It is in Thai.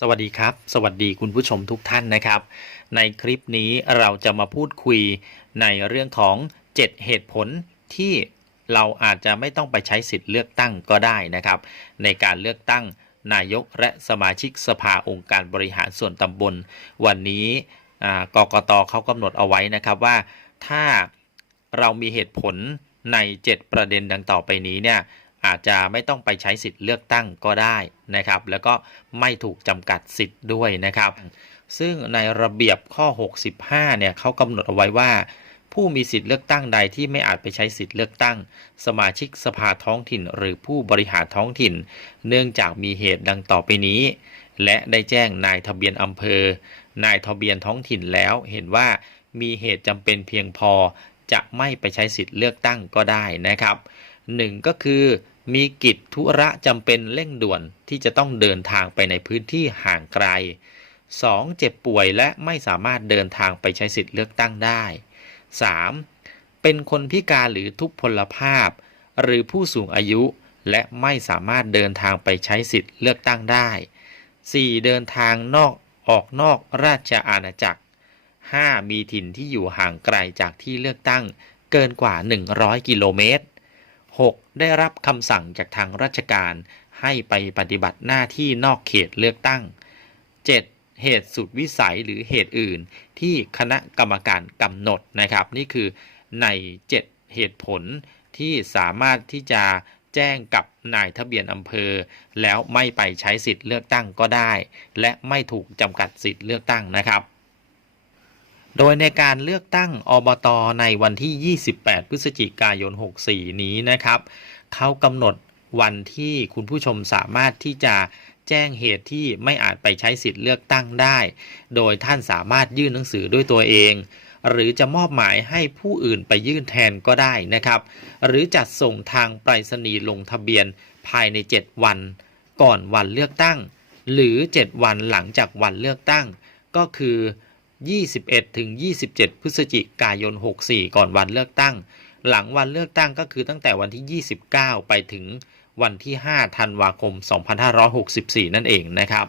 สวัสดีครับ สวัสดีคุณผู้ชมทุกท่านนะครับ ในคลิปนี้เราจะมาพูดคุยในเรื่องของ 7 เหตุผลที่เราอาจจะไม่ต้องไปใช้สิทธิ์เลือกตั้งก็ได้นะครับ ในการเลือกตั้งนายกและสมาชิกสภาองค์การบริหารส่วนตำบล วันนี้กกตเขากำหนดเอาไว้นะครับว่าถ้าเรามีเหตุผลใน 7 ประเด็นดังต่อไปนี้เนี่ย อาจจะไม่ต้องไปใช้สิทธิ์เลือกตั้งก็ได้นะครับ แล้วก็ไม่ถูกจำกัดสิทธิ์ด้วยนะครับ ซึ่งในระเบียบข้อ 65 เนี่ยเขากำหนดเอาไว้ว่า ผู้มีสิทธิ์เลือกตั้งใดที่ไม่อาจไปใช้สิทธิ์เลือกตั้ง สมาชิกสภาท้องถิ่น หรือผู้บริหารท้องถิ่น เนื่องจากมีเหตุดังต่อไปนี้ และได้แจ้งนายทะเบียนอำเภอ นายทะเบียนท้องถิ่นแล้วเห็นว่ามีเหตุจำเป็นเพียงพอจะไม่ไปใช้สิทธิ์เลือกตั้งก็ได้นะครับหนึ่งก็คือ มีกิจธุระจำเป็นเร่งด่วนที่จะต้องเดินทางไปในพื้นที่ห่างไกล 2. เจ็บป่วยและไม่สามารถเดินทางไปใช้สิทธิ์เลือกตั้งได้ 3. เป็นคนพิการหรือทุพพลภาพ หรือผู้สูงอายุ และไม่สามารถเดินทางไปใช้สิทธิ์เลือกตั้งได้ 4. เดินทางนอกออกนอกราชอาณาจักร 5. มีถิ่นที่อยู่ห่างไกลจากที่เลือกตั้ง เกินกว่า 100 กิโลเมตร 6. ได้รับคำสั่งจากทางราชการให้ไปปฏิบัติหน้าที่นอกเขตเลือกตั้ง 7. เหตุสุดวิสัยหรือเหตุอื่น ที่คณะกรรมการกำหนดนะครับ นี่คือใน 7 เหตุผลที่สามารถที่จะแจ้งกับนายทะเบียนอำเภอ แล้วไม่ไปใช้สิทธิ์เลือกตั้งก็ได้ และไม่ถูกจำกัดสิทธิ์เลือกตั้งนะครับ โดยในการเลือกตั้งอบตในวันที่ 28 พฤศจิกายน 64 นี้นะครับ เขากำหนดวันที่คุณผู้ชมสามารถที่จะแจ้งเหตุที่ไม่อาจไปใช้สิทธิ์เลือกตั้งได้ โดยท่านสามารถยื่นหนังสือด้วยตัวเอง หรือจะมอบหมายให้ผู้อื่นไปยื่นแทนก็ได้นะครับ หรือจัดส่งทางไปรษณีย์ลงทะเบียนภายใน 7 วัน ก่อนวันเลือกตั้ง หรือ 7 วันหลังจากวันเลือกตั้ง ก็คือ 21 ถึง 27 พฤศจิกายน 64 ก่อนวันเลือกตั้ง หลังวันเลือกตั้งก็คือตั้งแต่วันที่ 29 ไปถึงวันที่ 5 ธันวาคม 2564 นั่นเองนะครับ